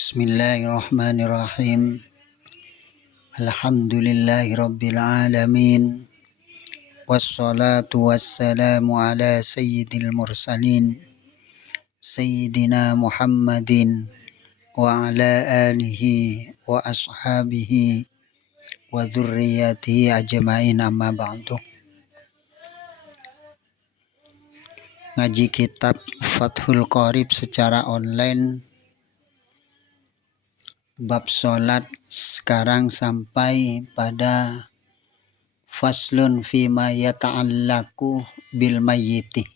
Bismillahirrahmanirrahim. Alhamdulillahi rabbil alamin. Wassalatu wassalamu ala sayyidil mursalin Sayyidina Muhammadin wa ala alihi wa ashabihi wa dzurriyyatihi ajma'in, amma ba'du. Ngaji kitab Fathul Qorib secara online bab sholat, sekarang sampai pada faslun fima yata'allaku bil mayyiti.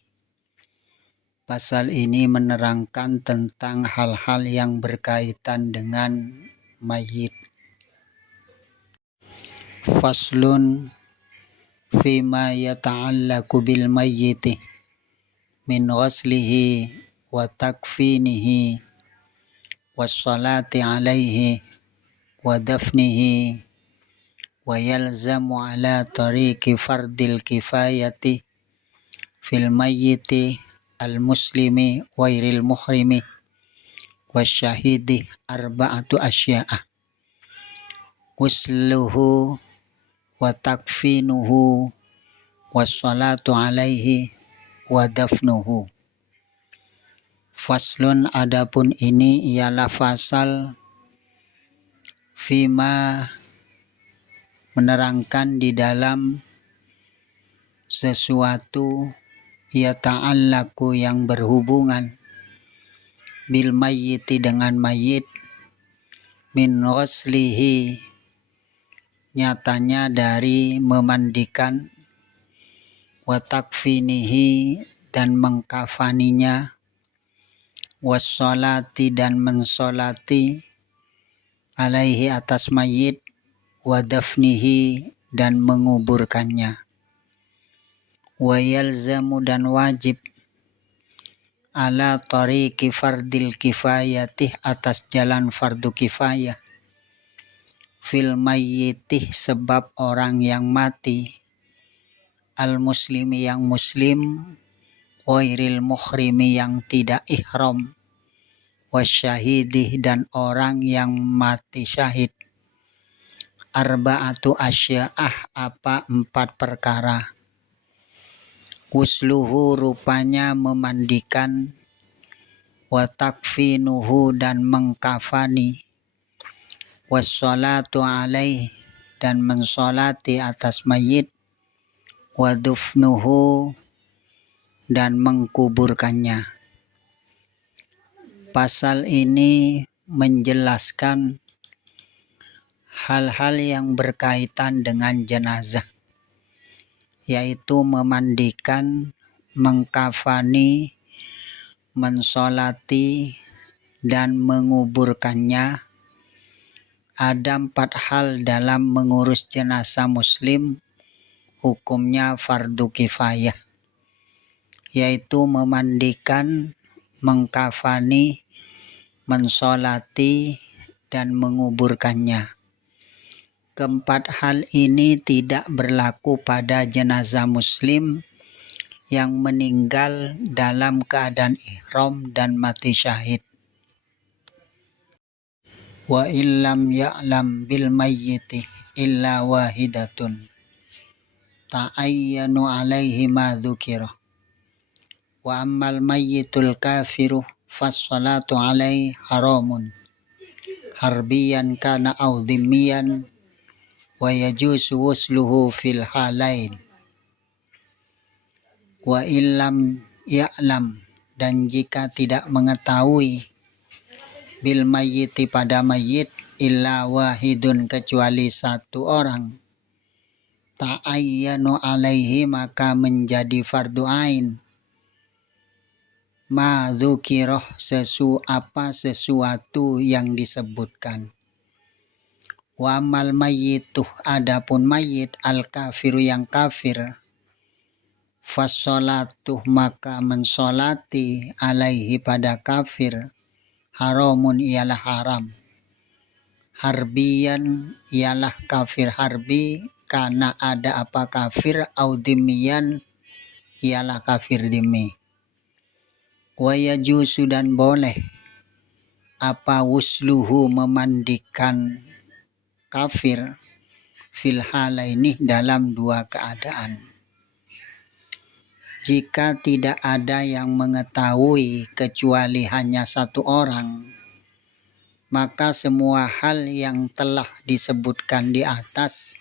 Pasal ini menerangkan tentang hal-hal yang berkaitan dengan mayit. Faslun fima yata'allaku bil mayyiti min ghuslihi wa takfinihi wassalati alaihi wa dafnihi wa yalzamu ala tariqi fardil kifayati fil mayyiti al-muslimi wairil muhrimi wasyahidi arba'atu asya'a: ghusluhu wa takfinuhu wassalatu alaihi wa dafnuhu. Faslun, adapun ini ialah fasal fima, menerangkan di dalam sesuatu yata'allaku yang berhubungan bil mayyiti dengan mayit, min ghuslihi nyatanya dari memandikan, wa takfinihi dan mengkafaninya, wassolati dan mensolati, alaihi atas mayit, wa dafnihi dan menguburkannya, wa yalzamu dan wajib, ala tariqi fardil kifayati atas jalan fardu kifayah, fil mayyiti sebab orang yang mati, al muslimi yang muslim, wairil muhrimi yang tidak ihram, wasyahidih dan orang yang mati syahid, arba'atu asya'ah apa 4 perkara: ghusluhu rupanya memandikan, wa takfinuhu dan mengkafani, wassalatu alaih dan mensolati atas mayit, wa dufnuhu dan mengkuburkannya. Pasal ini menjelaskan hal-hal yang berkaitan dengan jenazah, yaitu memandikan, mengkafani, mensolati, dan menguburkannya. Ada 4 hal dalam mengurus jenazah muslim, hukumnya fardu kifayah, yaitu memandikan, mengkafani, mensolati, dan menguburkannya. Keempat hal ini tidak berlaku pada jenazah muslim yang meninggal dalam keadaan ihram dan mati syahid. Wa illam ya'lam bil mayyiti illa wahidatun ta'ayyanu alaihi ma dzukira. Wa ammal mayyitul kafiru fassalatu alaihi haramun harbiyan kana aw dhimmiyan wa yajuzu ghusluhu fil halain. Wa illam ya'lam, dan jika tidak mengetahui, bil mayyiti pada mayit, illa wahidun kecuali 1 orang, ta'ayyanu alaihi maka menjadi fardu ain, ma dzukirah sesuatu yang disebutkan. Wa amal mayyitu, adapun mayit, al kafiru yang kafir, fassolatu maka mensolati, alaihi pada kafir, haramun ialah haram, harbiyan ialah kafir harbi, karena ada apa kafir, audimian ialah kafir dimi. Wa yajuzu dan boleh, apa wusluhu memandikan kafir fil halaini dalam dua keadaan. Jika tidak ada yang mengetahui kecuali hanya satu orang, maka semua hal yang telah disebutkan di atas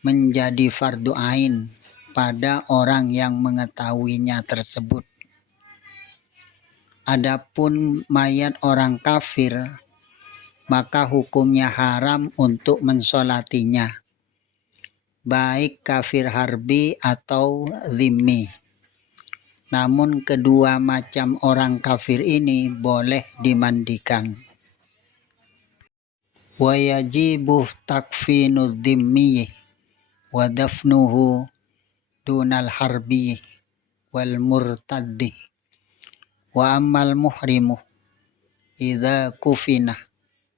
menjadi fardu ain pada orang yang mengetahuinya tersebut. Adapun mayat orang kafir, maka hukumnya haram untuk mensolatinya, baik kafir harbi atau zimmi. Namun kedua macam orang kafir ini boleh dimandikan. Wa yajibu takfinu dhimmi wa dafnuhu dunal harbi wal murtaddi. Wa ammal muhrimu idza kufina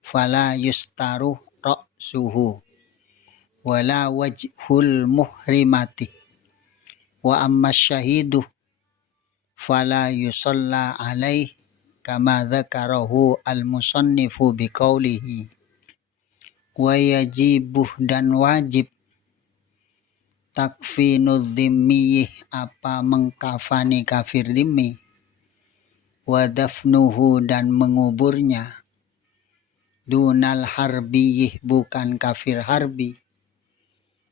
fala yustaru ra'suhu wala wajhul muhrimati. Wa amma syahidu fala yusalla alaih kama dzakarahu al-musannifu biqaulihi. Wa yajibuh dan wajib takfinu dhimmi apa mengkafani kafir dhimmi, wa dafnuhu dan menguburnya, dunal harbi bukan kafir harbi,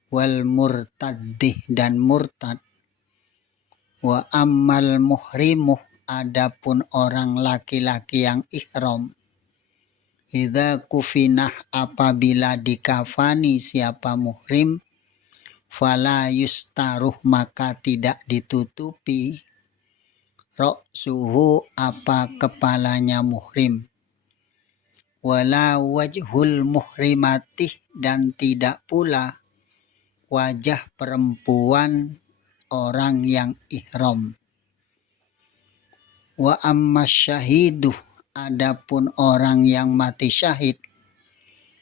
wal murtaddi dan murtad. Wa ammal muhrimu adapun orang laki-laki yang ihram, idza kufinah apabila dikafani siapa muhrim, fala yustaruh maka tidak ditutupi, ra'suhu apa kepalanya muhrim, wala wajhul muhrimati dan tidak pula wajah perempuan orang yang ihram. Wa amma syahidu adapun orang yang mati syahid,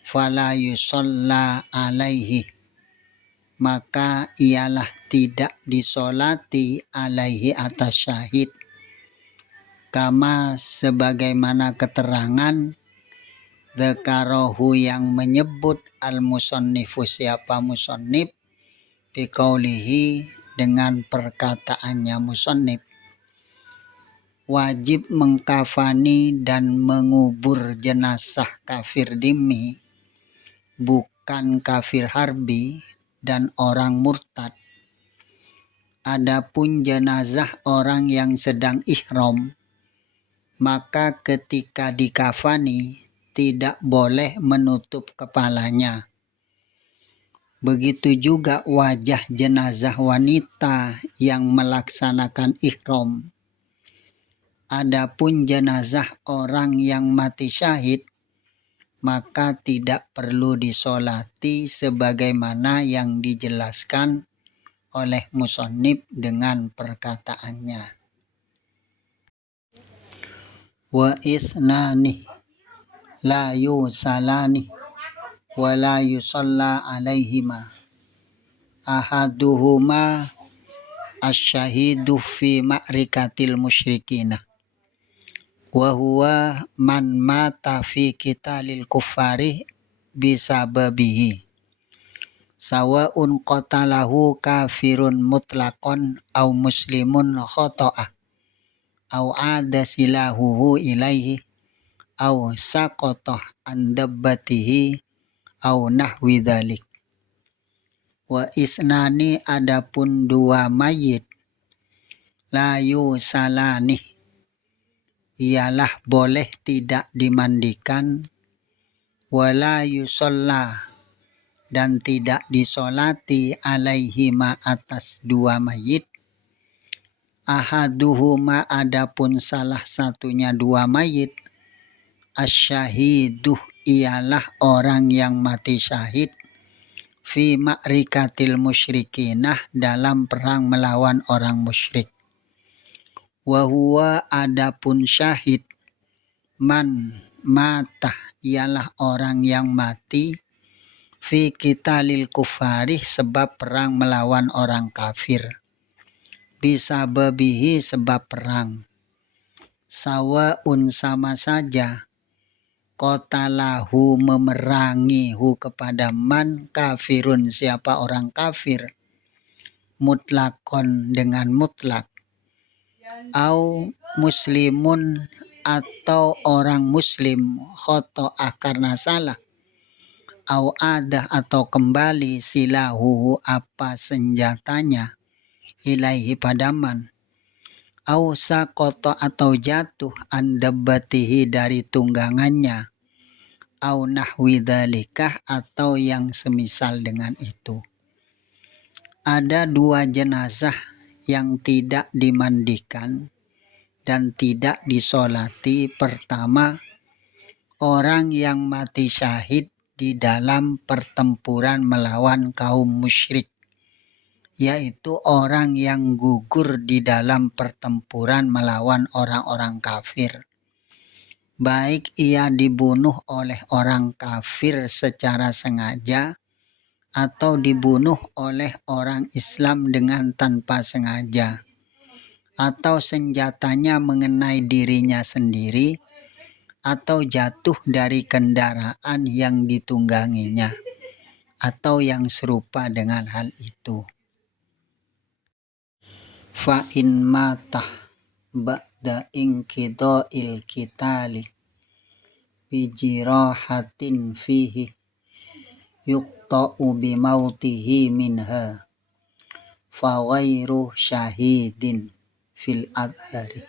fala yusalla alaihi maka ialah tidak disolati alaihi atas syahid, kama sebagaimana keterangan dzakarahu yang menyebut al-musannifu siapa musannif biqaulihi dengan perkataannya musannif. Wajib mengkafani dan mengubur jenazah kafir dhimmi, bukan kafir harbi dan orang murtad. Adapun jenazah orang yang sedang ihram, maka ketika dikafani tidak boleh menutup kepalanya. Begitu juga wajah jenazah wanita yang melaksanakan ihram. Adapun jenazah orang yang mati syahid, maka tidak perlu disolati sebagaimana yang dijelaskan oleh musannif dengan perkataannya. Wa isnani la yusalani wa la yusalla alaihima, ahaduhuma asyahidu fi ma'rikatil musyrikina, wa huwa man mata fi qitalil kuffari bisababihi, sawa'un qatalahu kafirun mutlaqan aw muslimun khota'ah aw ada silahuhu ilaihi aw saqatah an dabbatihi aw nahwi dzalik. Wa isnani adapun dua mayit, la yusalani ialah boleh tidak dimandikan, wala yusalla dan tidak disolati alaihima atas dua mayit, ahaduhuma adapun salah satunya dua mayit, asyahiduh ialah orang yang mati syahid, fi ma'rikatil musyrikinah dalam perang melawan orang musyrik. Wa huwa adapun syahid, man mata ialah orang yang mati, fi qitalil kufari sebab perang melawan orang kafir, bisababihi sebab perang, sawaun sama saja, Qatalahu memerangi hu kepada man kafirun siapa orang kafir, mutlakon dengan mutlak, au muslimun atau orang muslim khoto'ah karena salah, au adah atau kembali silahu apa senjatanya, ilaihi padaman, au sakoto atau jatuh andabatihi dari tunggangannya, au nahwi dhalikah atau yang semisal dengan itu. Ada 2 jenazah yang tidak dimandikan dan tidak disolati. Pertama, orang yang mati syahid di dalam pertempuran melawan kaum musyrik, yaitu orang yang gugur di dalam pertempuran melawan orang-orang kafir. Baik ia dibunuh oleh orang kafir secara sengaja atau dibunuh oleh orang Islam dengan tanpa sengaja, atau senjatanya mengenai dirinya sendiri, atau jatuh dari kendaraan yang ditungganginya, atau yang serupa dengan hal itu. Fa in matah ba'da inqidha'il qitali bijirahatin fihi yuqta'u bimautihi minha fa ghairu syahidin fil adhari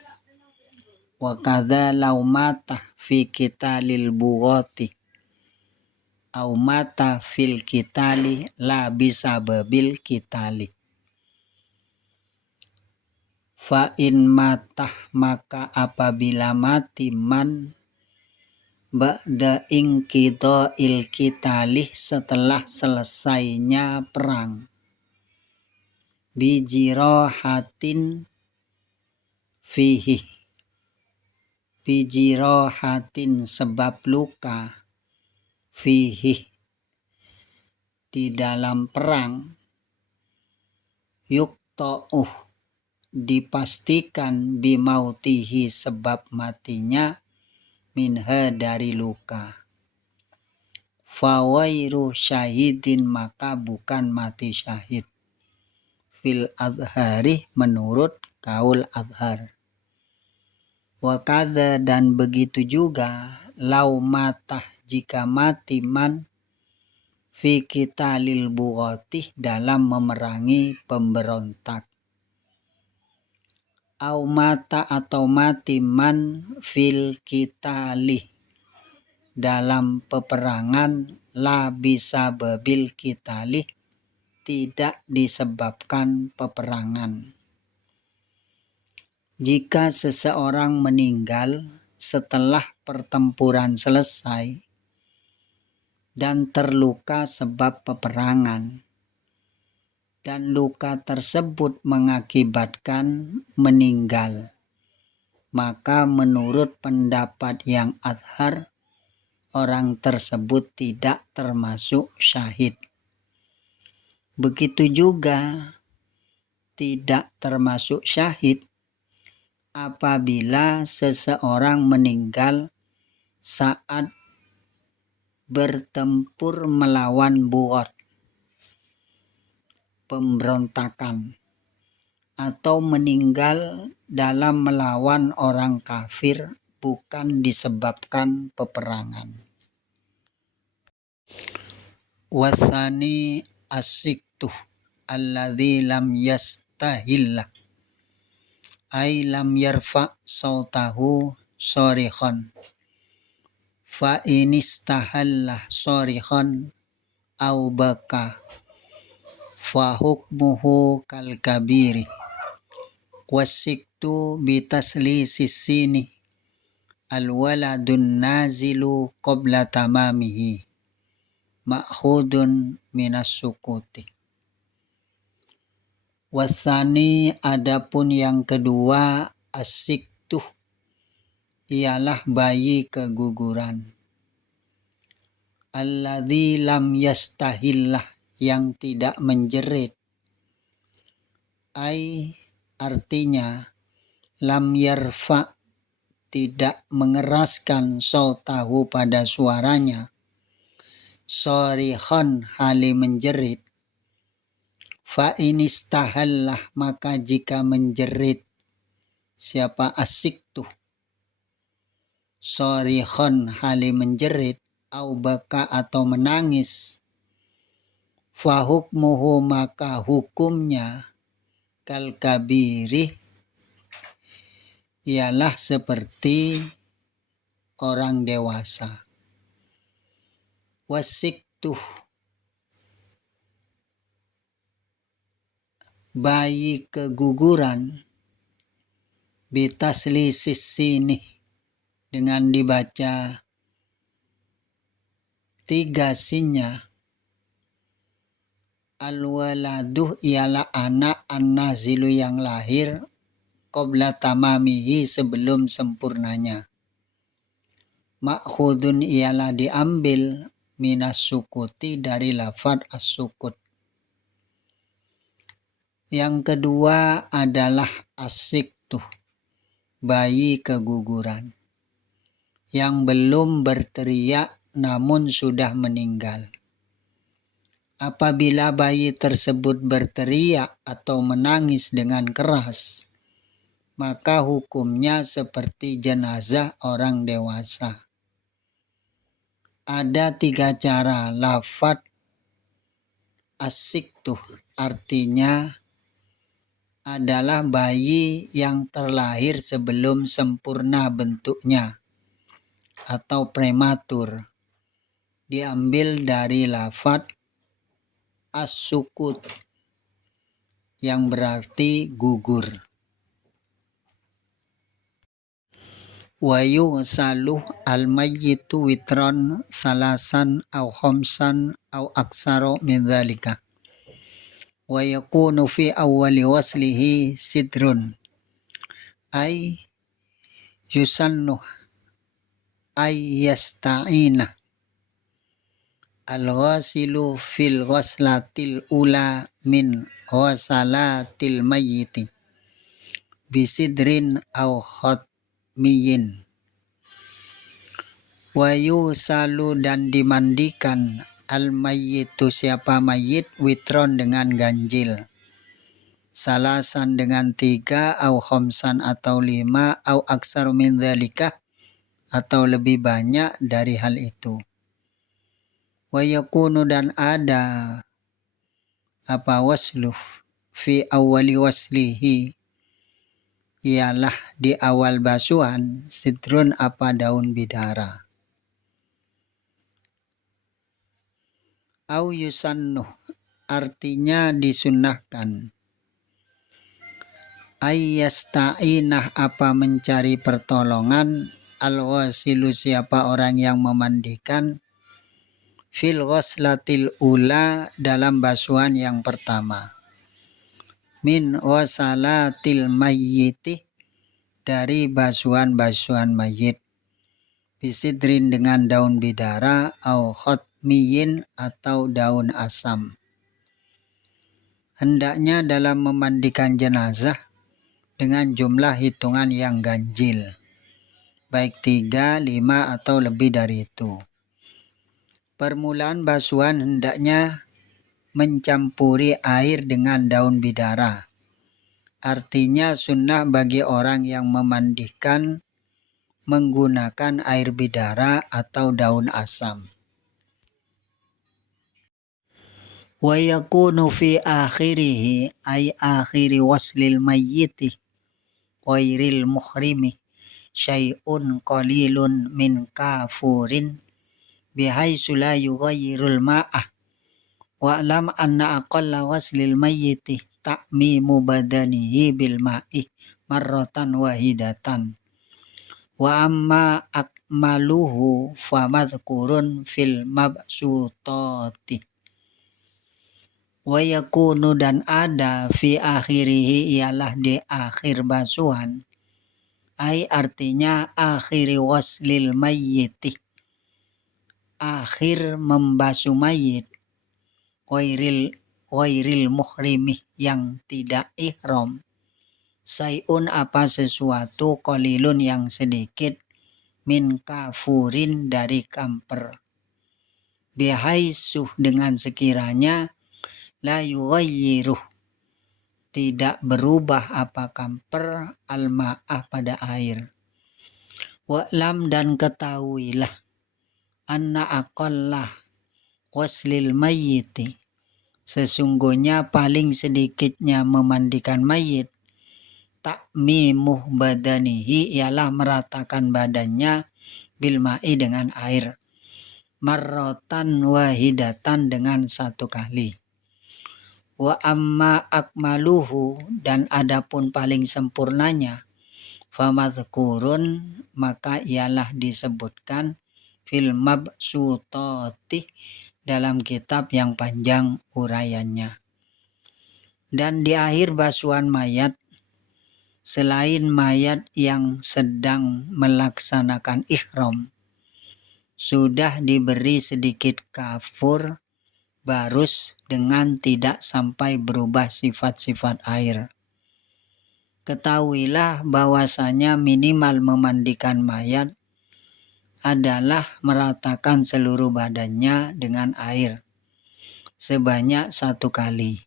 wa kadza law mata fi qitalil bughati au mata fil qitali la bisababil qitali. Fa in matah maka apabila mati man ba'da inqidha'il qitali setelah selesainya perang, bijirahatin fihi, bijirahatin sebab luka, fihi di dalam perang, yuqta'uh dipastikan bimautihi sebab matinya, minha dari luka, fawairu syahidin maka bukan mati syahid, fil azhari menurut kaul azhar. Wakadha dan begitu juga lau matah jika mati man fi qitalil bughati dalam memerangi pemberontak, au mata atau mati man fil qitali dalam peperangan, la bisa babil qitali tidak disebabkan peperangan. Jika seseorang meninggal setelah pertempuran selesai dan terluka sebab peperangan, dan luka tersebut mengakibatkan meninggal, maka menurut pendapat yang azhar, orang tersebut tidak termasuk syahid. Begitu juga tidak termasuk syahid apabila seseorang meninggal saat bertempur melawan Bughath, pemberontakan, atau meninggal dalam melawan orang kafir bukan disebabkan peperangan. Wathani asiktuh alladzi lam yastahillah ay lam yarfa sautahu sorihon fa inistahallah sorihon au baka fa hukmuhu kal kabiri wasiktu bitaslisis sini al waladun nazilu qabla tamamihi ma'khudun minas sukuti. Wasani adapun yang kedua, asiktuh ialah bayi keguguran, alladzi lam yastahillah yang tidak menjerit, ai artinya lam yarfa tidak mengeraskan sautahu pada suaranya, sorihon hali menjerit, fa inistahallah maka jika menjerit siapa asiktuh, sorihon hali menjerit, au baka atau menangis, fa hukmuhu maka hukumnya kal kabiri ialah seperti orang dewasa. Wasiktuh bayi keguguran, bitaslisis sini dengan dibaca 3 sinnya, alwaladuh ialah anak an-nazilu yang lahir, qabla tamamihi sebelum sempurnanya. Ma'khudun ialah diambil, minas sukuti dari lafad as-sukut. Yang kedua adalah asiktuh, bayi keguguran, yang belum berteriak namun sudah meninggal. Apabila bayi tersebut berteriak atau menangis dengan keras, maka hukumnya seperti jenazah orang dewasa. Ada 3 cara lafad asiktuh, artinya adalah bayi yang terlahir sebelum sempurna bentuknya atau prematur. Diambil dari lafad as-sukut yang berarti gugur. Wa yusaluh al-mayyitu witron salasan au khamsan au aksaro min dzalika. Wa yakunu fi awwali waslihi sidrun ay yusannuh ay yasta'ina al-ghasilu fil ghaslatil ula min ghasalatil mayyiti bisidrin au khatmiyin. Wa yusalu dan dimandikan al-mayyitu siapa mayit, witron dengan ganjil, salasan dengan 3, au khamsan atau 5, au aksar min dzalika atau lebih banyak dari hal itu. Wa yakunu dan ada wasluh fi awali waslihi ialah di awal basuhan, sidrun daun bidara. Au yusannuh artinya disunnahkan, ayyasta'inah mencari pertolongan, al-ghasilu siapa orang yang memandikan, fil ghaslatil ula dalam basuhan yang pertama, min ghasalatil mayyiti dari basuhan-basuhan mayit, bisidrin dengan daun bidara, au khatmiyin atau daun asam. Hendaknya dalam memandikan jenazah dengan jumlah hitungan yang ganjil, baik 3, 5 atau lebih dari itu. Permulaan basuhan hendaknya mencampuri air dengan daun bidara. Artinya sunnah bagi orang yang memandikan menggunakan air bidara atau daun asam. Wa yakunu fi akhirihi ay akhiri waslil mayyiti ghairil muhrimi syai'un qalilun min kafurin bihaitsu la yughayyirul ma'ah. Wa'lam anna aqalla waslil mayyiti ta'mimu badanihi bil ma'i marratan wahidatan. Wa amma akmaluhu famadhkurun fil mabsutati. Wa yakunu dan ada fi akhirihi ialah di akhir basuhan, ay artinya akhiri waslil mayyiti, akhir membasuh mayit, ghairil muhrimi yang tidak ihram, Sayun apa sesuatu, qalilun yang sedikit, min kafurin dari kamper. Bihaisuh dengan sekiranya, la yughayyiruh tidak berubah apa kamper al-ma'ah pada air. Wa'lam dan ketahuilah, anna aqallah waslil mayyiti, sesungguhnya paling sedikitnya memandikan mayit, takmimuh badanihi ialah meratakan badannya bilma'i dengan air, marrotan wahidatan dengan satu kali. Wa amma akmaluhu dan adapun paling sempurnanya, famadhkurun maka ialah disebutkan fil mabsutati dalam kitab yang panjang uraiannya. Dan di akhir basuhan mayat, selain mayat yang sedang melaksanakan ihram, sudah diberi sedikit kafur barus dengan tidak sampai berubah sifat-sifat air. Ketahuilah bahwasanya minimal memandikan mayat adalah meratakan seluruh badannya dengan air sebanyak 1 kali.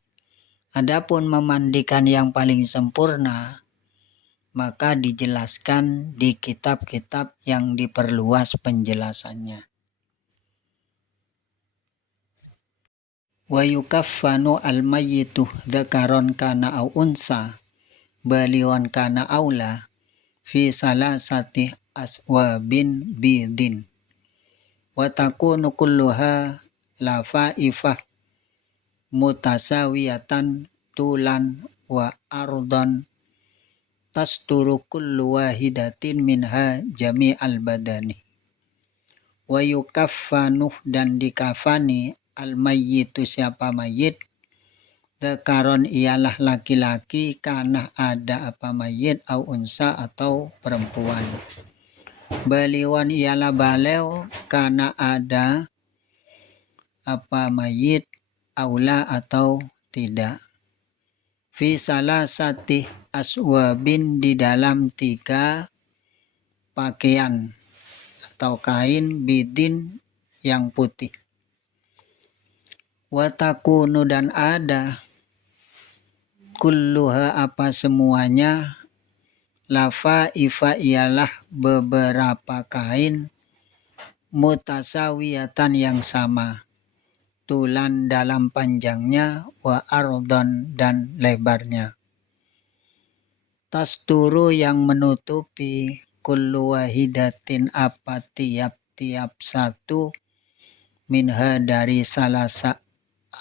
Adapun memandikan yang paling sempurna, maka dijelaskan di kitab-kitab yang diperluas penjelasannya. Wa yukaffanu al-mayyitu dzakaron kana au unsa baliwan kana aula fi salasati aswabin bidin wa takunu kulluha lafaifah mutasawiyatan tulan wa ardan tasturu kullu wahidatin minha jami'al badani. Wa yukaffanu dan dikafani al-mayyitu siapa mayit, dzakaron ialah laki-laki, kana ada apa mayit, au unsa atau perempuan. Baliwan ialah balew, kana ada apa mayit, aula atau tidak. Fi salasati aswabin di dalam 3 pakaian atau kain bidin yang putih. Watakunu dan ada kulluha apa semuanya, lafaifa ialah beberapa kain, mutasawiyatan yang sama, tulan dalam panjangnya, wa ardon dan lebarnya. Tasturu yang menutupi, kullu wahidatin apa tiap-tiap satu, minha dari salasa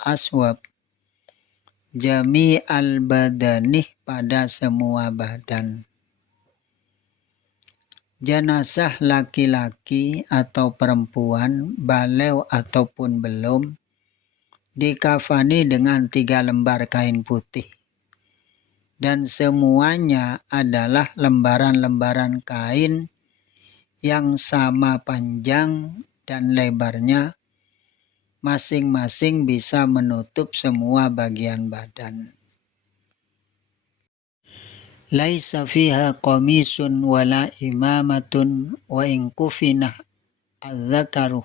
aswab, jami al-badanih pada semua badan. Jenazah laki-laki atau perempuan, balew ataupun belum, dikafani dengan 3 lembar kain putih. Dan semuanya adalah lembaran-lembaran kain yang sama panjang dan lebarnya, masing-masing bisa menutup semua bagian badan. Laisa fiha qamisun wala imamatun wa in kufinah al-dzakaru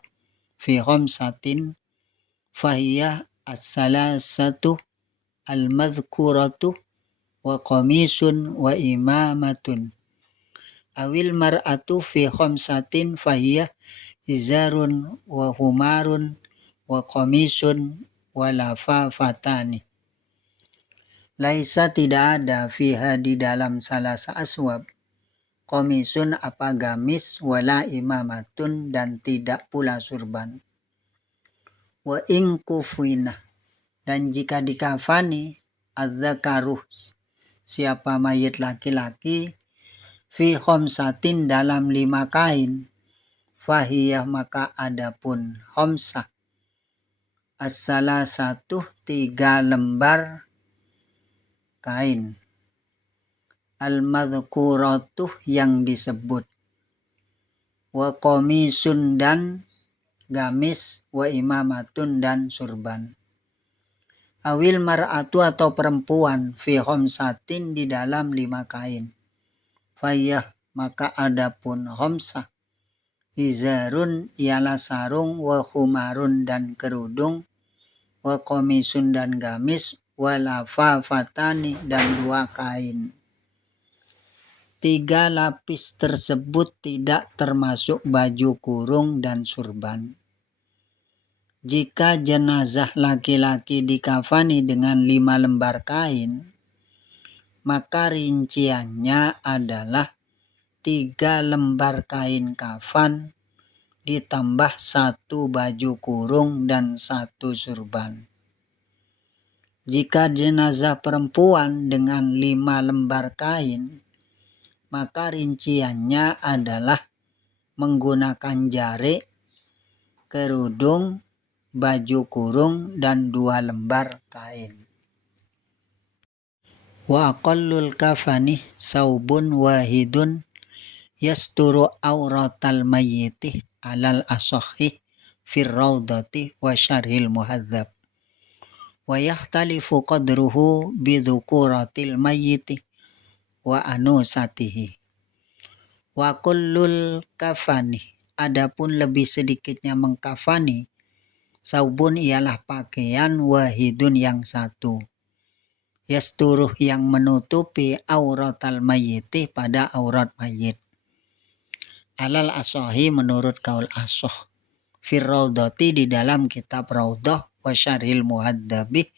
fi khamsatin fahiya as-salasatu al-madhkuratu wa qamisun wa imamatun. Awil mar'atu fi khamsatin fahiya izarun wa humarun wa qamisun wa lafafatani. Laisa tidak ada fiha di dalam salasa aswab, qamisun apa gamis, wala imamatun dan tidak pula surban. Wa in kufina dan jika dikafani, adzakaruh siapa mayit laki-laki, fi khamsatin dalam 5 kain, fahiyah maka adapun khamsah, as-salasatu 3 lembar kain, al-madhkuratuh yang disebut, wa qamisun dan gamis, wa imamatun dan surban. awil mar'atu atau perempuan fi khamsatin di dalam 5 kain. Fayyah maka adapun khamsah izarun ialah sarung, wa khumarun dan kerudung, wa komisun dan gamis, wa lafafatani dan 2 kain. 3 lapis tersebut tidak termasuk baju kurung dan surban. Jika jenazah laki-laki dikafani dengan 5 lembar kain, maka rinciannya adalah 3 lembar kain kafan ditambah 1 baju kurung dan 1 surban. Jika jenazah perempuan dengan 5 lembar kain, maka rinciannya adalah menggunakan jari, kerudung, baju kurung, dan 2 lembar kain. Wa aqallul kafani saubun wahidun yasturu auratal mayyiti alal asahhi fir raudati wa syarhil muhadzab. Wa yahtalifu qadruhu bidhukuratil mayyiti wa anusatihi. Wa kullul kafani, adapun lebih sedikitnya mengkafani, saubun ialah pakaian, wahidun yang 1, yasturuh yang menutupi auratal mayyiti pada aurat mayit, alal asohi menurut kaul asoh, fir raudati di dalam kitab raudah, wa syarhil muhadzabi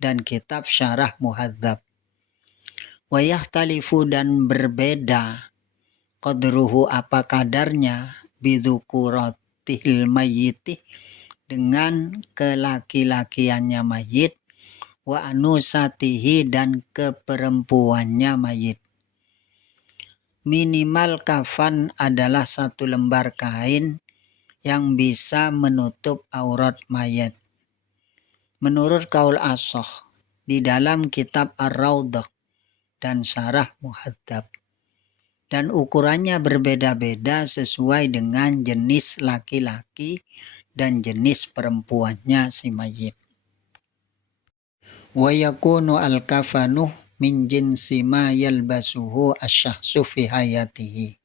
dan kitab syarah muhadzab. Wa yahtalifu dan berbeda qadruhu apa kadarnya bidzukuratihil mayyiti dengan kelaki-lakiannya mayit, wa anusatihi dan keperempuannya mayit. Minimal kafan adalah 1 lembar kain yang bisa menutup aurat mayat. Menurut kaul asoh di dalam kitab ar-raudah dan syarah muhadzab. Dan ukurannya berbeda-beda sesuai dengan jenis laki-laki dan jenis perempuannya si mayit. Wa yakunu al-kafanu min jinsi ma yalbasuhu asyahsu fi hayatihi.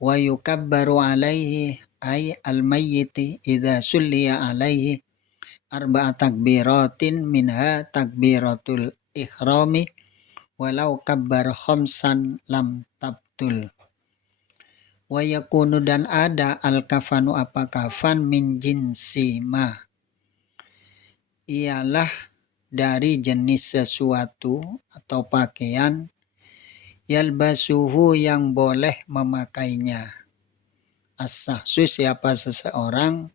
Wa yukabbaru alaihi ay al-mayyiti idza sulliya alaihi 4 takbiratin minha takbiratul ihrami walau kabbar khamsan lam tabtul. Wa yakunu dan ada al-kafanu apa kafan min jinsi ma, ialah dari jenis sesuatu atau pakaian, yalbasuhu yang boleh memakainya, as-sahsu siapa seseorang,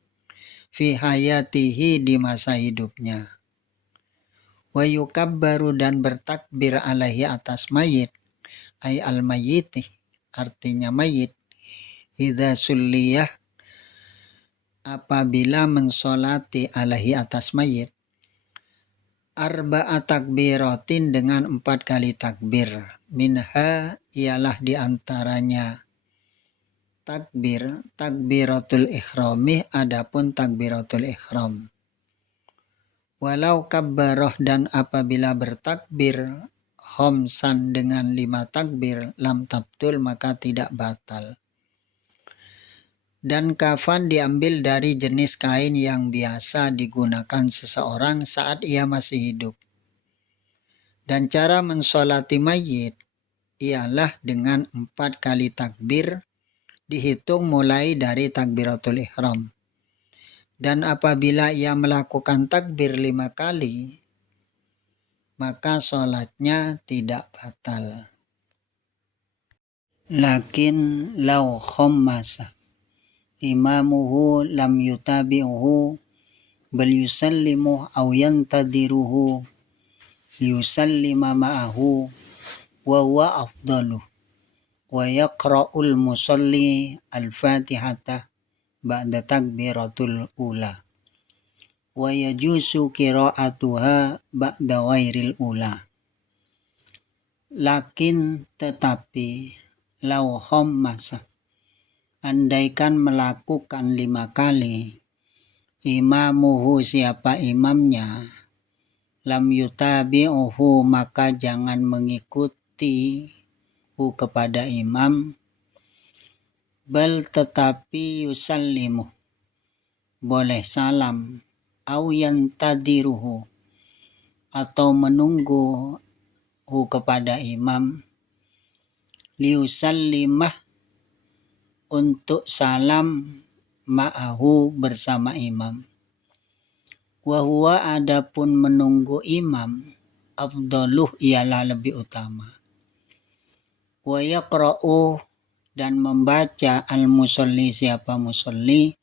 fi hayatihi di masa hidupnya. Wa yukabbaru dan bertakbir alaihi atas mayit, ay al mayyiti artinya mayit, idza sulliyah apabila mensolati alaihi atas mayit, 4 takbiratin dengan 4 kali takbir, minha ialah diantaranya takbiratul ikhrami, adapun takbiratul ikhram. Walau kabbaroh dan apabila bertakbir khamsan dengan 5 takbir, lam tabtul maka tidak batal. Dan kafan diambil dari jenis kain yang biasa digunakan seseorang saat ia masih hidup. Dan cara mensolati mayit ialah dengan 4 kali takbir dihitung mulai dari takbiratul ihram. Dan apabila ia melakukan takbir 5 kali, maka sholatnya tidak batal. Lakin law khammasa imamuhu lam yutabi'uhu bal yusallimu aw yantadiruhu liyusallima ma'ahu wa huwa afdalu wa yaqra'ul musalli al-fatihata ba'da takbiratul ula wa yajusu qira'atuha ba'da ghairil ula. Lakin tetapi law khammasa, andaikan melakukan 5 kali, imamuhu siapa imamnya, lam yutabi'uhu maka jangan mengikuti kepada imam, bal tetapi yusallimu boleh salam, au yantadiruhu atau menunggu kepada imam, liusallimah untuk salam ma'ahu bersama imam. Wahuwa adapun menunggu imam, afdaluh ialah lebih utama. Wa yaqra'u dan membaca al-musalli siapa musalli,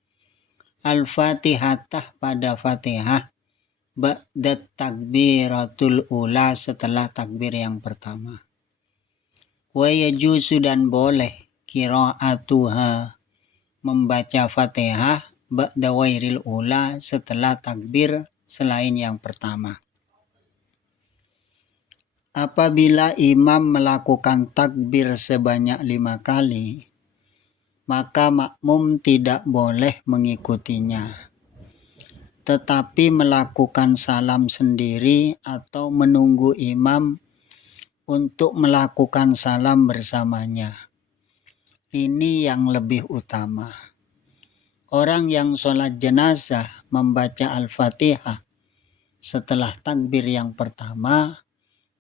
al-fatihah pada fatihah, ba'da takbiratul ula setelah takbir yang pertama. Wa yajuzu dan boleh qira'atuha membaca fatihah ba'da wairil ula setelah takbir selain yang pertama. Apabila imam melakukan takbir sebanyak 5 kali, maka makmum tidak boleh mengikutinya, tetapi melakukan salam sendiri atau menunggu imam untuk melakukan salam bersamanya. Ini yang lebih utama. Orang yang sholat jenazah membaca Al-Fatihah setelah takbir yang pertama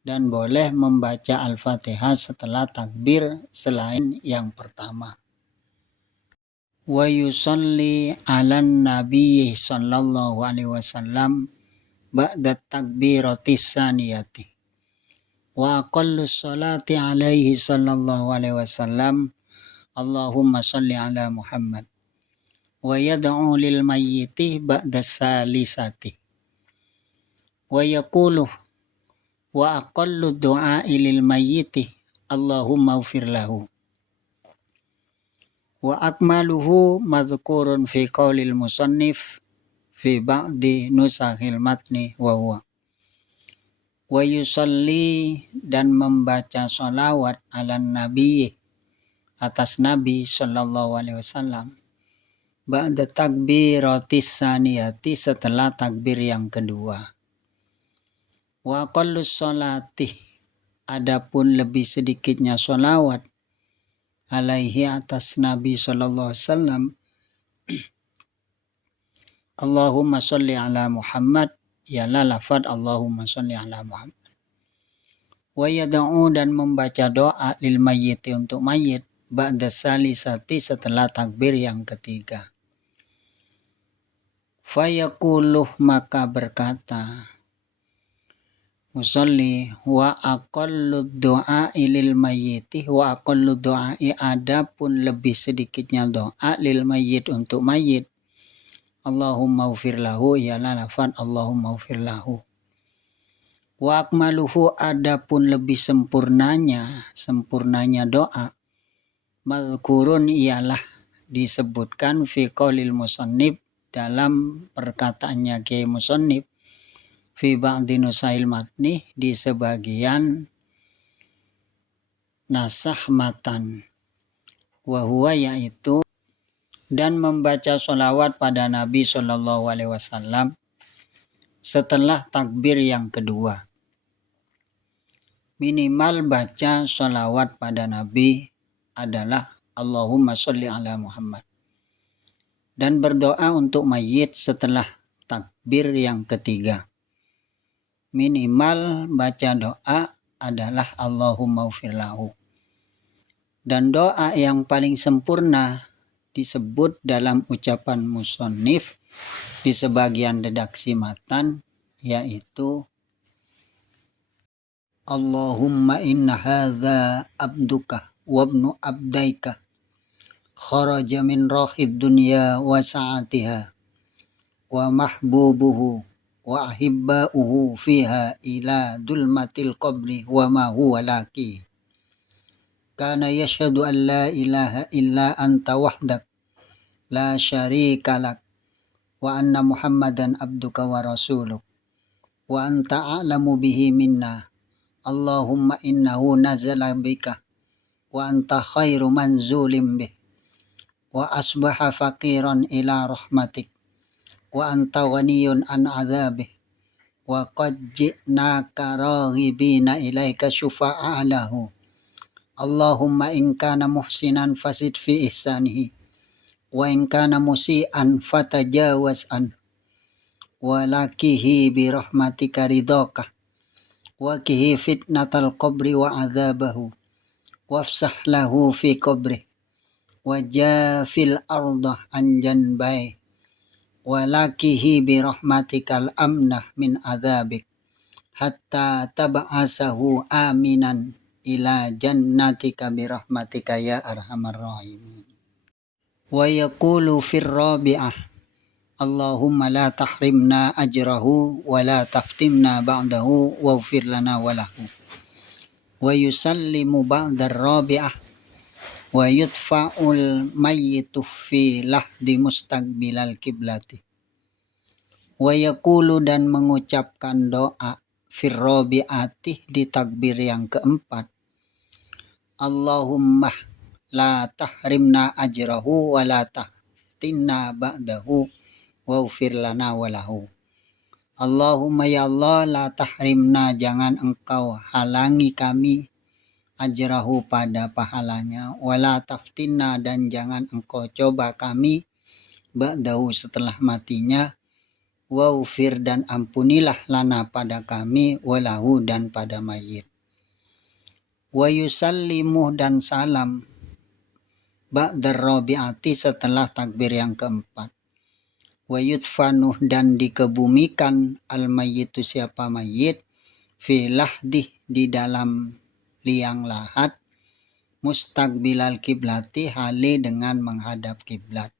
dan boleh membaca Al-Fatihah setelah takbir selain yang pertama. Wa yusalli 'alan nabiy sallallahu alaihi wasallam ba'da takbiratis saniyati. Wa aqallu sholati alaihi sallallahu alaihi wasallam Allahumma sholli ala Muhammad. Wa yad'u lil mayyiti ba'da salisati. Wa yaqulu wa aqallu du'a'i lil mayyiti Allahumma ighfir lahu. Wa akmaluhu madhkurun fi qaulil musannif fi ba'di nusakhil matni wa huwa. Wa yusalli dan membaca sholawat ala nabi atas Nabi sallallahu alaihi wasallam ba'da takbiratis saniyati setelah takbir yang kedua. Wa aqallus sholati adapun lebih sedikitnya sholawat alaihi atas Nabi sallallahu alaihi wasallam Allahumma sholli ala Muhammad ialah lafaz Allahumma sholli ala Muhammad. Wa yad'u dan membaca doa lil mayyiti untuk mayit ba'da salisati setelah takbir yang ketiga. Fayaquluh maka berkata musalli wa aqallu doa lil mayyiti wa aqallu doa'i adapun lebih sedikitnya doa lil mayyit untuk mayit Allahumma ighfir lahu ialah lafaz Allahumma ighfir lahu. Wa akmaluhu adapun lebih sempurnanya doa madhkurun ialah disebutkan fi qaulil musannif dalam perkataannya Kiai Musannif fi ba'di nusail matni di sebagian nasah matan, wa huwa yaitu dan membaca sholawat pada Nabi sallallahu alaihi wasallam setelah takbir yang kedua. Minimal baca sholawat pada Nabi adalah Allahumma sholli ala Muhammad. Dan berdoa untuk mayit setelah takbir yang ketiga. Minimal baca doa adalah Allahumma ighfir lahu. Dan doa yang paling sempurna disebut dalam ucapan musannif di sebagian redaksi matan yaitu Allahumma inna hadza abduka wa ibnu abdaika kharaja min rahid dunya wa sa'atiha wa mahbubuhu wa ahibba'uhu fiha ila dulmatil qabri wa ma huwa laki. Kana yashhadu an la ilaha illa anta wahdak la syarika lak wa anna Muhammadan abduka wa rasuluk wa anta a'lamu bihi minna. Allahumma innahu nazala bika wa anta khairu manzulim bih wa asbaha faqiran ila rahmatik wa anta ghaniyun an adzabih wa qad ji'naka raghibina ilaika syufa'a lahu. Allahumma in kana muhsinan fasid fi ihsanihi wa in kana musian fatajawaz an walakihi bi rahmatika ridhaka wa kihi fitnatal qabri wa adzabahu wafsah lahu fi qabri wa jafil ardah an janbai walakihi bi rahmatikal amnah min adzabik hatta tab'asahu aminan ila jannatika bi rahmatika ya arhamar rahimin. Wa yaqulu fir rabi'ah Allahumma la tahrimna ajrahu wa la taftimna ba'dahu waghfir lana wa lahu. Wa yusallimu ba'da rabi'ah wa yudfa'ul mayyitu fi lahdi mustaqbilal kiblati. Wa yaqulu dan mengucapkan doa fir rabi'ati di takbir yang keempat. Allahumma la tahrimna ajrahu wa la tahtinna ba'dahu waghfir lana wa lahu. Allahumma ya Allah la tahrimna, jangan engkau halangi kami ajrahu pada pahalanya, wala taftinna dan jangan engkau coba kami ba'dahu setelah matinya, waghfir dan ampunilah lana pada kami, walahu dan pada mayit. Wa yusallimu dan salam ba'dar rabi'ati setelah takbir yang keempat. Wa yudfanuh dan dikebumikan al mayyitu siapa mayit fi lahdi di dalam liang lahat mustaqbilal kiblati hali dengan menghadap kiblat.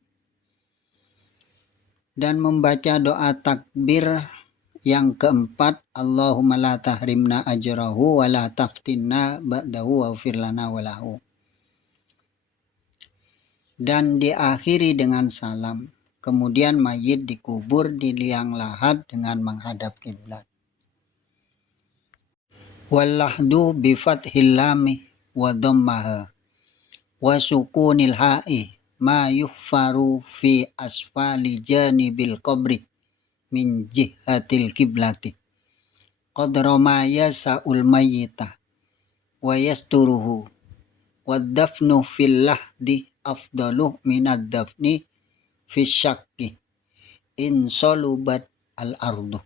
Dan membaca doa takbir yang keempat, Allahumma la tahrimna ajrahu wa la taftinna ba'dahu waghfir lana wa lahu. Dan diakhiri dengan salam. Kemudian mayit dikubur di liang lahat dengan menghadap kiblat. Wallahdu bi fathil lami wa dhammaha wa sukunil ha'i ma yuhfaru fi asfali janibil qabri min jihatil kiblati qadra ma yasa'ul mayyita wa yasturuhu wa dafnu fil lahdi afdalu minad dafni fi syakki in salubat al ardu.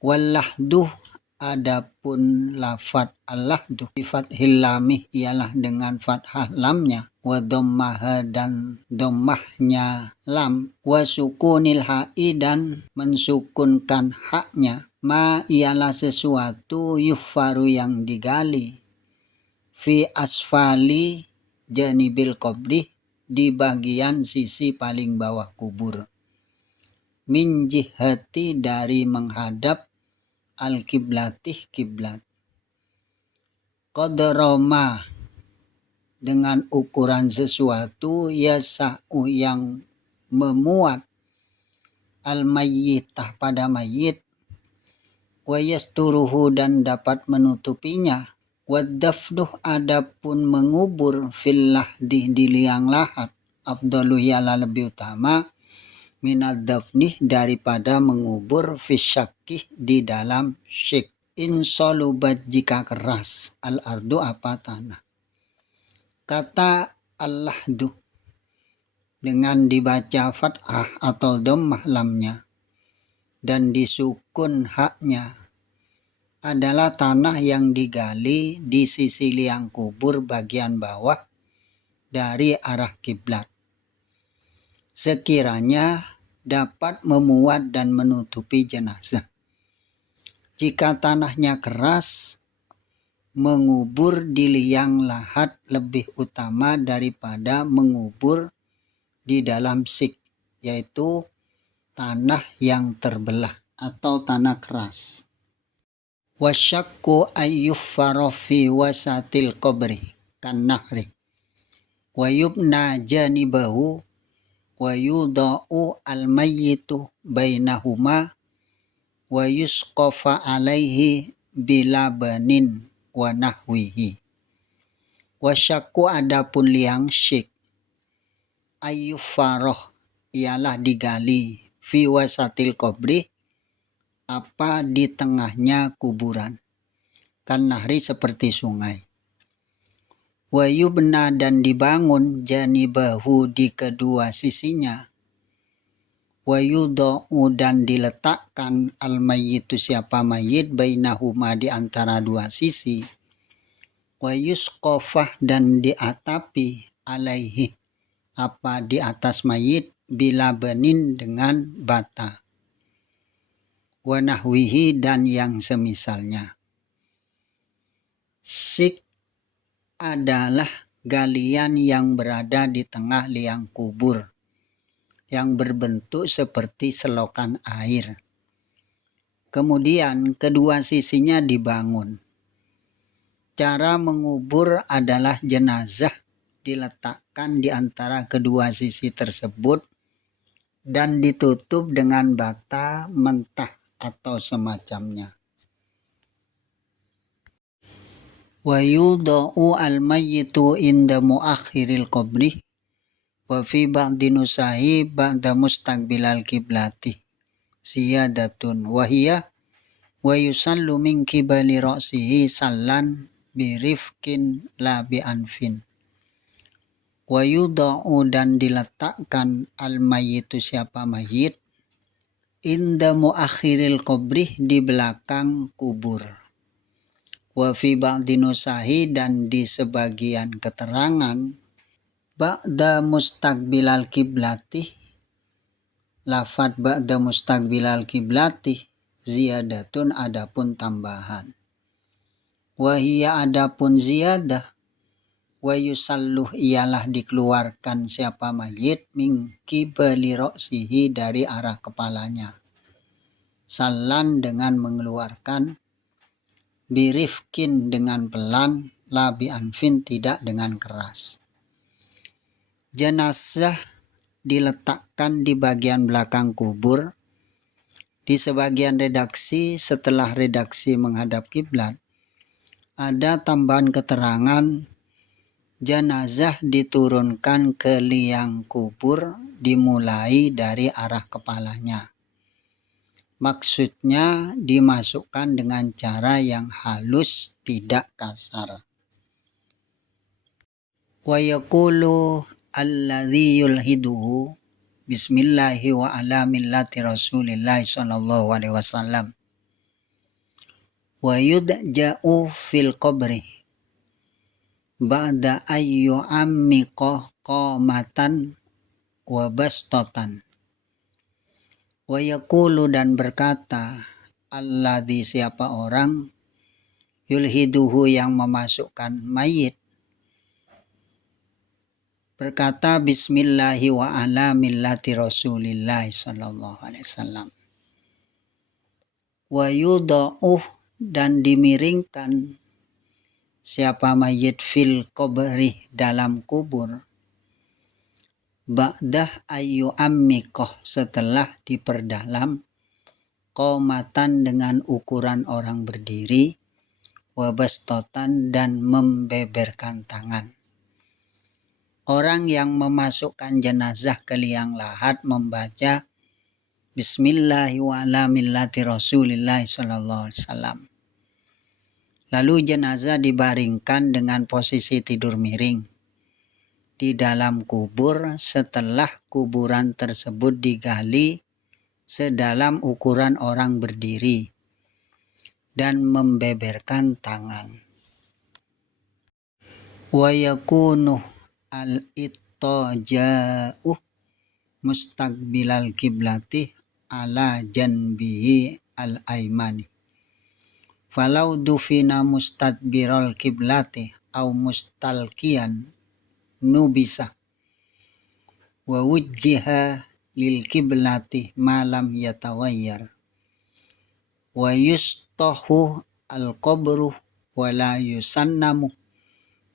Wallahdu adapun lafat al-lahdu bi fathil lamih ialah dengan fathah lamnya, wa dhammaha dan dhammahnya lam, wa sukunil ha'i dan mensukunkan haknya, ma ialah sesuatu yuhfaru yang digali, fi asfali janibil qabri di bagian sisi paling bawah kubur, min jihati dari menghadap al-kiblatih kiblat, qadaroma dengan ukuran sesuatu, yasa'u yang memuat, al-mayyitah pada mayit, wa yasturuhu dan dapat menutupinya, wa dafduh adapun mengubur fil lahdi di liang lahat, afdalu ialah lebih utama, minad dafnih daripada mengubur fisyakih di dalam syik. Insolubat jika keras, al ardu apa tanah. Kata al-lahdu dengan dibaca fathah atau dhammah lamnya dan disukun haknya adalah tanah yang digali di sisi liang kubur bagian bawah dari arah kiblat, sekiranya dapat memuat dan menutupi jenazah. Jika tanahnya keras, mengubur di liang lahat lebih utama daripada mengubur di dalam sik, yaitu tanah yang terbelah atau tanah keras. Wasyakku ayyuffara fi wasatil qabri kan nahri wa yubna janibahu wa yudau al-mayyitu bainahuma wa yusqafa alaihi bilabanin wa nahwihi. Wasyakku adapun liang syik, ayyufaroh ialah digali, fi wasatil qabri apa di tengahnya kuburan, kan nahri seperti sungai. Wa yubna dan dibangun janibahu di kedua sisinya. Wa yudha'u dan diletakkan al-mayyitu siapa mayit bainahuma di antara dua sisi. Wa yusqafah dan diatapi alaihi apa di atas mayit bila benin dengan bata. Wa nahwihi dan yang semisalnya. Sik adalah galian yang berada di tengah liang kubur yang berbentuk seperti selokan air. Kemudian kedua sisinya dibangun. Cara mengubur adalah jenazah diletakkan di antara kedua sisi tersebut dan ditutup dengan bata mentah atau semacamnya. Wa yudha'u al-mayyitu inda muakhiril qabri wa fi ba'di nusahi ba'da mustaqbilal kiblati siyadatun wa hiya wa yusallu min kibali ra'sihi sallan birifkin la bi anfin. Wa yudha'u dan diletakkan al-mayyitu siapa mayit inda muakhiril qabri di belakang kubur. Wa fi ba'di nusahi dan di sebagian keterangan ba'da mustaqbilal kiblati, lafad ba'da mustaqbilal kiblati ziyadatun adapun tambahan. Wa hiya adapun ziyadah wa yusalluh ialah dikeluarkan siapa mayit min qibali ra'sihi dari arah kepalanya. Sallan dengan mengeluarkan, birifkin dengan pelan, la bi anfin tidak dengan keras. Jenazah diletakkan di bagian belakang kubur. Di sebagian redaksi setelah redaksi menghadap kiblat ada tambahan keterangan jenazah diturunkan ke liang kubur dimulai dari arah kepalanya. Maksudnya dimasukkan dengan cara yang halus, tidak kasar. Wa yaqulu alladhi yulhiduhu bismillahi wa ala millati rasulillahi sallallahu alaihi wasallam. Wa yudja'u fil qabri ba'da ayyu ammiqah qamatan wa bastatan. Wa yaqulu dan berkata alladzi siapa orang yulhiduhu yang memasukkan mayit berkata bismillahi wa ala millati rasulillahi sallallahu alaihi wasallam. Wa yudha'u dan dimiringkan siapa mayit fil qabri dalam kubur ba'dah ayyu ammiqah setelah diperdalam qomatan dengan ukuran orang berdiri wabastotan dan membeberkan tangan. Orang yang memasukkan jenazah ke liang lahat membaca bismillahi wa ala millati rasulillahi sallallahu alaihi wasallam. Lalu jenazah dibaringkan dengan posisi tidur miring di dalam kubur setelah kuburan tersebut digali sedalam ukuran orang berdiri dan membeberkan tangan. Wa yakunu al-ittaja'u mustaqbilal kiblati ala janbihi al-aimani. Falau dufina mustadbiral kiblati au mustalkian nubisa wa wujjiha lil kiblati malam yatawayyar wa yustahu al qabru wa la yusannamu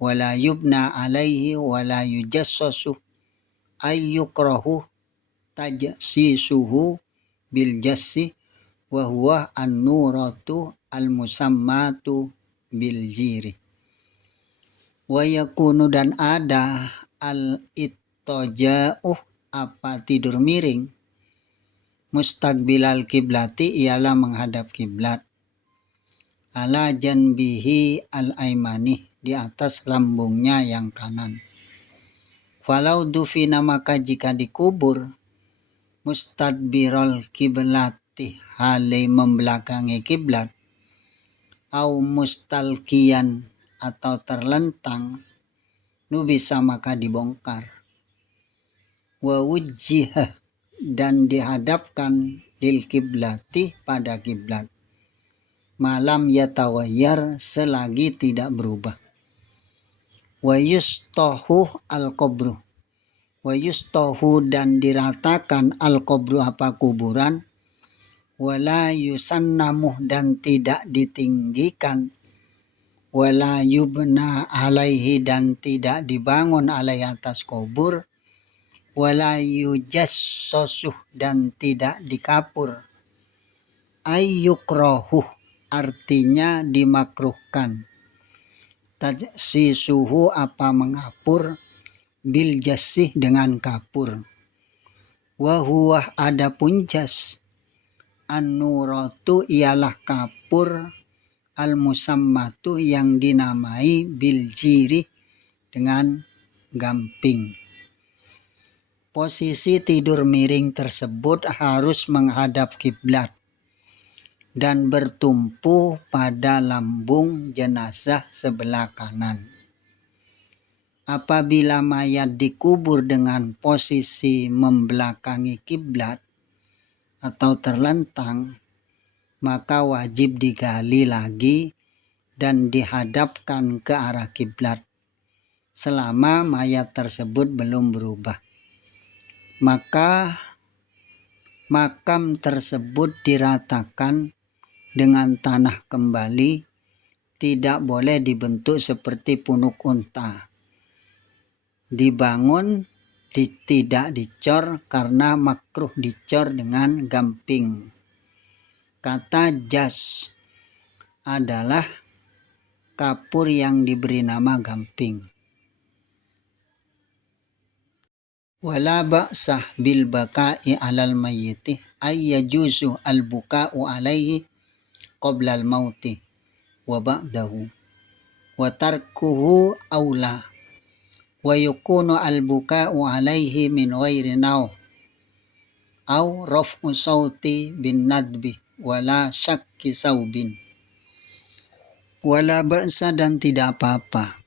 wa la yubna alaihi wa la yujassasu ayyukrahu tajsisuhu bil jassi wa huwa an-nuratu al-musammatu bil jiri. Wa yakunu dan ada al-ittaja'u apa tidur miring Mustaqbilal kiblati ialah menghadap kiblat. Ala janbihi al-aimani, di atas lambungnya yang kanan. Falau dufina, maka jika dikubur, mustadbirul kiblati, hale membelakangi kiblat, au mustalkian, atau terlentang, nubisa, maka dibongkar. Wa wujjihah, dan dihadapkan lil kiblati, pada kiblat, malam yatawayyar, selagi tidak berubah. Wa yustahu al-qabru, wa yustahu, dan diratakan al-qabru, apa kuburan, wala yusannamuh, dan tidak ditinggikan, wala yubna alaihi, dan tidak dibangun alaihi, atas kubur, wala yujassosuh, dan tidak dikapur. Ayyukrohu, artinya dimakruhkan. Tajsisuhu, apa mengapur, bil jassih, dengan kapur. Wahuwah, adapun jas, an-nuratu, ialah kapur, al-musammatu, yang dinamai bil jiri, dengan gamping. Posisi tidur miring tersebut harus menghadap kiblat dan bertumpu pada lambung jenazah sebelah kanan. Apabila mayat dikubur dengan posisi membelakangi kiblat atau terlentang, maka wajib digali lagi dan dihadapkan ke arah kiblat selama mayat tersebut belum berubah. Maka makam tersebut diratakan dengan tanah kembali, tidak boleh dibentuk seperti punuk unta. Dibangun, tidak dicor, karena makruh dicor dengan gamping. Kata jas adalah kapur yang diberi nama gamping. Wala ba'sah bil baka'i alal mayyiti, ay yajuzu al buka'u alaihi qabla al mauti wa ba'dahu, wa tarkuhu aula, wa yakunu al buka'u alaihi min ghairi naw, au raf'u sauti bin nadbi, wala syakki saubin. Wala ba'sa, dan tidak apa-apa,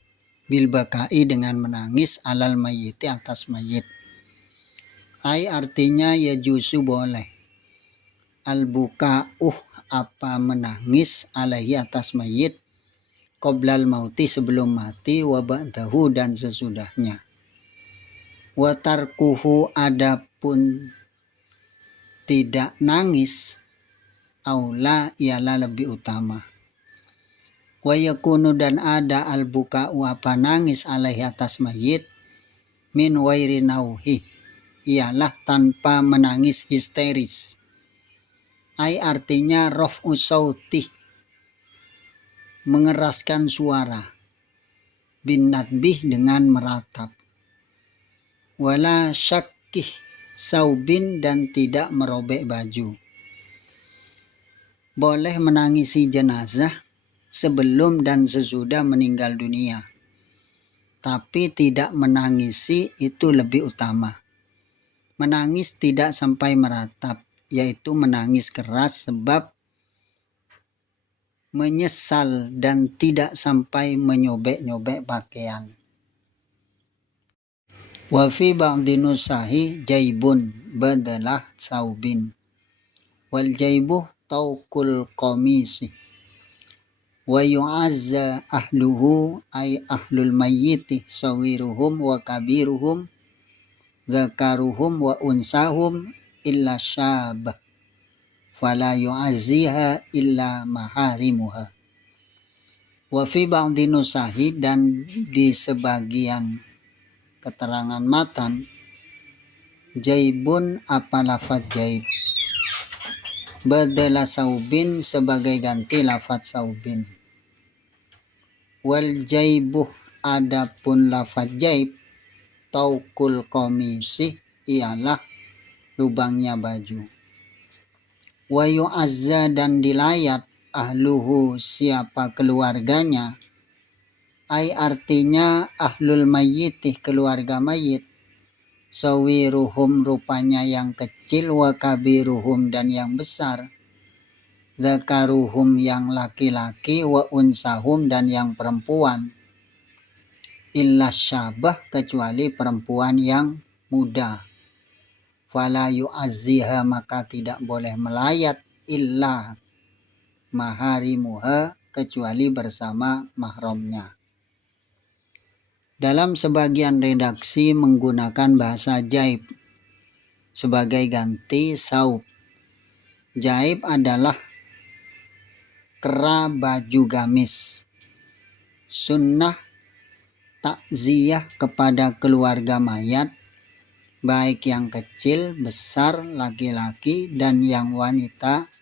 bil baka'i, dengan menangis, alal mayyiti, atas mayit. Ai, artinya ya juzu, boleh, al buka'uh, apa menangis, alaihi, atas mayit, qoblal mauti, sebelum mati, wa ba'dahu, dan sesudahnya. Wa tarkuhu, adapun tidak nangis, aula, ialah lebih utama. Wa yakunu, dan ada, al buka'u, apa nangis, alaihi, atas mayit, min wairi nauhi, ialah tanpa menangis histeris. Ai, artinya raf'u sauti, mengeraskan suara, bin nadbih, dengan meratap, wala syakkih saubin, dan tidak merobek baju. Boleh menangisi jenazah sebelum dan sesudah meninggal dunia, tapi tidak menangisi itu lebih utama. Menangis tidak sampai meratap, yaitu menangis keras sebab menyesal, dan tidak sampai menyobek-nyobek pakaian. Wa fi ba'di nusahi jaibun badalah saubin, wal jaibu tauqul qamisi, wa yu'azza ahluhu, ay ahlul mayyiti, sawiruhum wa kabiruhum, zakaruhum wa unsahum, illa syabah, fala yu'azziha illa maharimuha. Wa fi ba'di nusahi, dan di sebagian keterangan matan, jaibun, apa lafaz jaib, badala saubin, sebagai ganti lafaz saubin. Wal jaibuh, adapun lafaz jaib, tauqul komisi, ialah lubangnya baju. Wa yu'azza dan dilayat ahluhu siapa keluarganya, ai artinya ahlul mayyitih keluarga mayit, sawiruhum rupanya yang kecil, wa kabiruhum dan yang besar, zakaruhum yang laki-laki, wa unsahum dan yang perempuan, illa syabah kecuali perempuan yang muda. Fala yu'azziha maka tidak boleh melayat illa maharimuha kecuali bersama mahramnya. Dalam sebagian redaksi menggunakan bahasa jaib sebagai ganti saub. Jaib adalah kera baju gamis. Sunnah takziah kepada keluarga mayat, baik yang kecil, besar, laki-laki, dan yang wanita,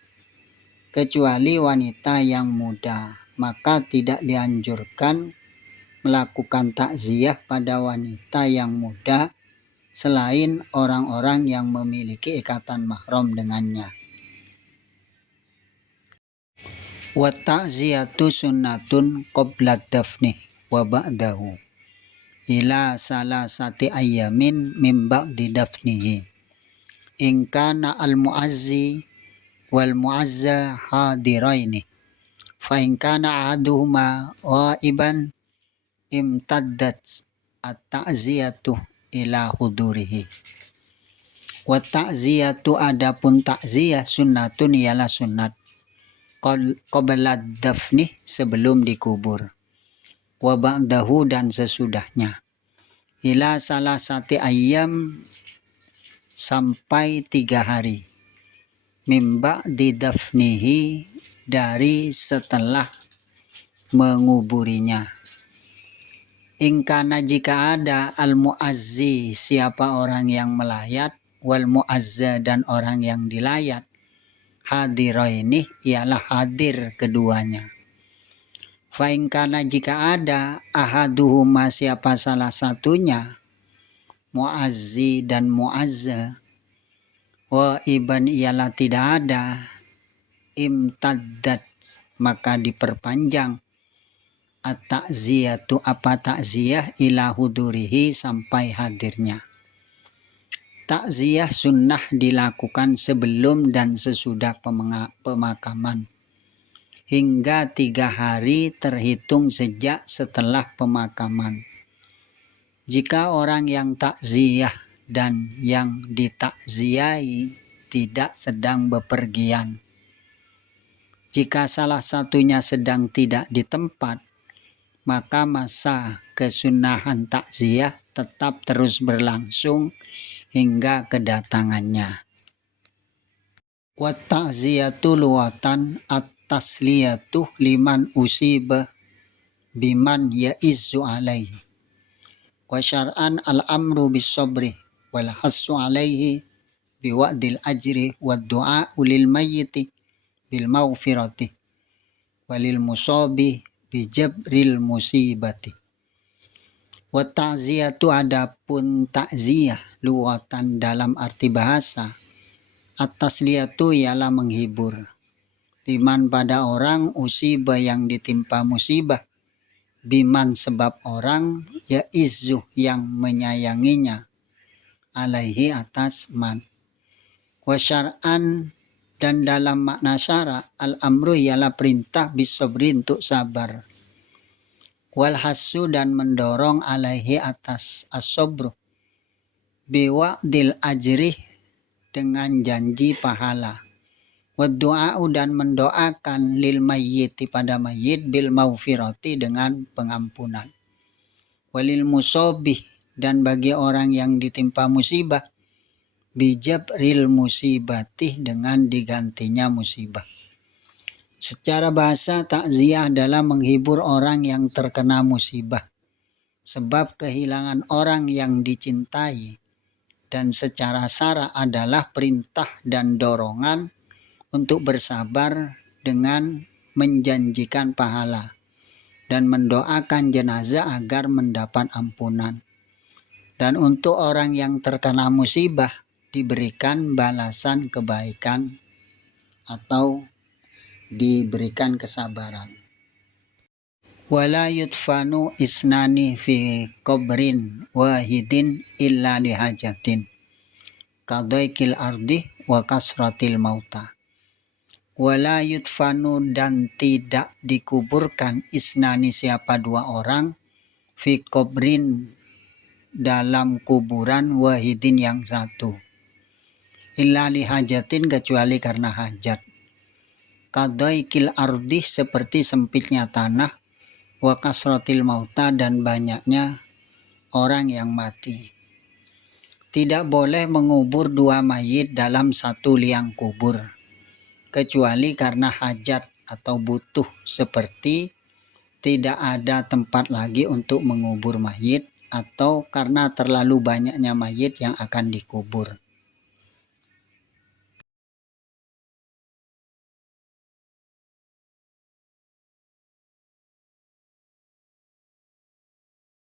kecuali wanita yang muda. Maka tidak dianjurkan melakukan takziah pada wanita yang muda selain orang-orang yang memiliki ikatan mahram dengannya. Wa ta'ziyatu sunnatun qabla dafni wa ba'dahu ila salasati ayyamin min ba'di dafnihi in kana al-mu'azzi wal mu'azza hadiraini fa in kana ahaduhuma ghaiban imtaddat at-ta'ziyatu ila hudurihi. Wa ta'ziyatu adapun ta'ziyah sunnatun ialah sunnat qabla dafni sebelum dikubur, wa ba'dahu dan sesudahnya, ila salasati ayyam sampai 3 hari, min ba'di dafnihi dari setelah menguburinya. Ingkana jika ada al-mu'azzi siapa orang yang melayat, wal mu'azza dan orang yang dilayat, hadiraini ialah hadir keduanya. Fa'ingkana jika ada ahaduhuma siapa salah satunya, mu'azzi dan mu'azza, wa iban ialah tidak ada, imtaddat maka diperpanjang at-ta'ziyatu apa ta'ziyah ila hudurihi sampai hadirnya. Ta'ziyah sunnah dilakukan sebelum dan sesudah pemakaman hingga 3 hari terhitung sejak setelah pemakaman. Jika orang yang takziah dan yang ditakziahi tidak sedang bepergian, jika salah satunya sedang tidak di tempat, maka masa kesunahan takziah tetap terus berlangsung hingga kedatangannya. Wa ta'ziyatu luwatan at-tasliyatu liman usiba biman ya'izzu alaihi. Wa syar'an al-amru bis-sabri wal hassu alaihi biwa'dil ajri wad du'a'u lil mayyiti bil maghfirati walil musabi bijabril musibati. Wa ta'ziyatu adapun ta'ziyah lughatan dalam arti bahasa, at-tasliyatu ialah menghibur, liman pada orang usiba yang ditimpa musibah, biman sebab orang ya'izzu yang menyayanginya, alaihi atas man. Wa syar'an dan dalam makna syara, al-amru ialah perintah bisobri untuk sabar, wal hasu dan mendorong alaihi atas as-sabru, biwa'dil ajri dengan janji pahala, wad du'a'u dan mendoakan lil mayyiti pada mayyit bil maghfirati dengan pengampunan, walil musobih dan bagi orang yang ditimpa musibah, bijabril musibati dengan digantinya musibah. Secara bahasa, takziah adalah menghibur orang yang terkena musibah, sebab kehilangan orang yang dicintai, dan secara syara adalah perintah dan dorongan untuk bersabar dengan menjanjikan pahala dan mendoakan jenazah agar mendapat ampunan. Dan untuk orang yang terkena musibah diberikan balasan kebaikan atau diberikan kesabaran. Wala yudfanu isnani fi qabrin wahidin illa lihajatin kadaikil ardi wa kasratil mauta. Wala yudfanu, dan tidak dikuburkan, isnani siapa dua orang, fi qabrin dalam kuburan, wahidin yang satu, illa lihajatin kecuali karena hajat, kadaikil ardi seperti sempitnya tanah, wa kasratil mauta dan banyaknya orang yang mati. Tidak boleh mengubur dua mayit dalam satu liang kubur, kecuali karena hajat atau butuh, seperti tidak ada tempat lagi untuk mengubur mayit atau karena terlalu banyaknya mayit yang akan dikubur.